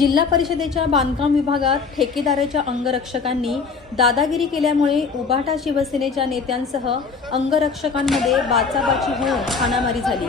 जिल्हा परिषदेच्या बांधकाम विभागात ठेकेदाराच्या अंगरक्षकांनी दादागिरी केल्यामुळे उभाटा शिवसेनेच्या नेत्यांसह अंगरक्षकांमध्ये बाचाबाची होऊन हाणामारी झाली.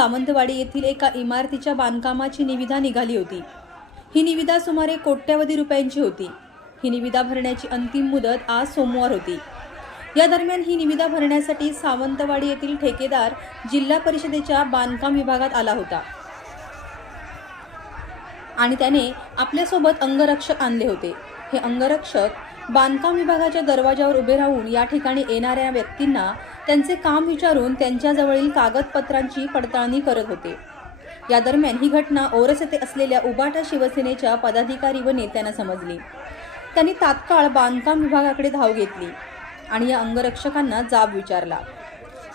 सावंतवाडी येथील एका इमारतीच्या बांधकामाची निविदा निघाली होती. ही निविदा सुमारे कोट्यवधी रुपयांची होती. ही निविदा भरण्याची अंतिम मुदत आज सोमवार होती. या दरम्यान ही निविदा भरण्यासाठी सावंतवाडी येथील ठेकेदार जिल्हा परिषदेच्या बांधकाम विभागात आला होता. आणि त्याने आपल्यासोबत अंगरक्षक आणले होते. हे अंगरक्षक बांधकाम विभागाच्या दरवाजावर उभे राहून या ठिकाणी येणाऱ्या व्यक्तींना त्यांचे काम विचारून त्यांच्याजवळील कागदपत्रांची पडताळणी करत होते. या दरम्यान ही घटना ओरस येथे असलेल्या उबाटा शिवसेनेच्या पदाधिकारी व नेत्यांना समजली. त्यांनी तात्काळ बांधकाम विभागाकडे धाव घेतली आणि या अंगरक्षकांना जाब विचारला.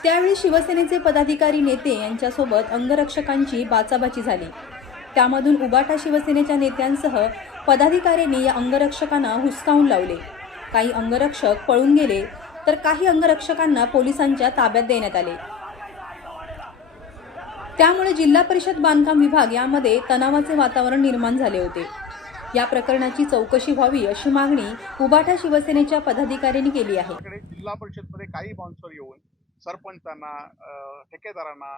त्यावेळी शिवसेनेचे पदाधिकारी नेते यांच्यासोबत अंगरक्षकांची बाचाबाची झाली. त्यामधून उबाटा शिवसेनेच्या नेत्यांसह पदाधिकाऱ्यांनी या अंगरक्षकांना हुसकावून लावले. काही अंगरक्षक पळून गेले तर काही अंगरक्षकांना पोलिसांच्या ताब्यात देण्यात आले. त्यामुळे जिल्हा परिषद बांधकाम विभाग यामध्ये तणावाचे वातावरण निर्माण झाले होते. या प्रकरणाची चौकशी व्हावी अशी मागणी उबाठा शिवसेनेच्या पदाधिकाऱ्यांनी केली आहे. जिल्हा परिषदमध्ये काही बाउन्सर येऊन सरपंचांना ठेकेदारांना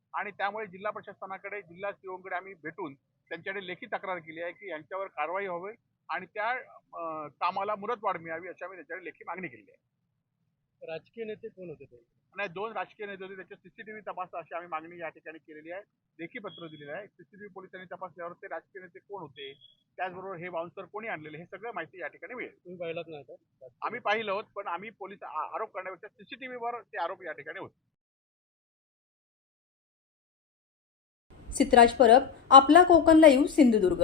आणि त्यामुळे जिल्हा प्रशासनाकडे जिल्हा सीओकडे आम्ही भेटून त्यांच्याकडे लेखी तक्रार केली आहे की यांच्यावर कारवाई व्हावी आणि त्या कामाला मुदतवाढ मिळावी अशी आम्ही त्यांच्याकडे लेखी मागणी केली आहे. राजकीय नेते कोण होते ते? आणि दोन राजकीय नेते होते. त्याच्या सीसीटीव्ही तपासा अशी आम्ही मागणी या ठिकाणी केलेली आहे. लेखी पत्र दिलेलं आहे. सीसीटीव्ही पोलिसांनी तपासल्यावर ते राजकीय नेते कोण होते? त्याचबरोबर हे बाउन्सर कोणी आणलेले? हे सगळं माहिती या ठिकाणी मिळेल. तुम्ही पाहिलात नाही आम्ही पाहिलं होत पण आम्ही पोलीस आरोप करण्यापेक्षा सीसीटीव्हीवर ते आरोप या ठिकाणी होते. सित्राज परब आपला कोकण लाईव्ह सिंधुदुर्ग.